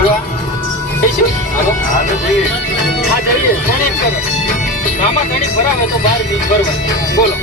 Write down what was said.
હાલો હાલો જઈએ. હા જઈએ. કોણ એમ કરે મામા ધણી ભરાવે તો 12 દિવસ ભરવા. બોલો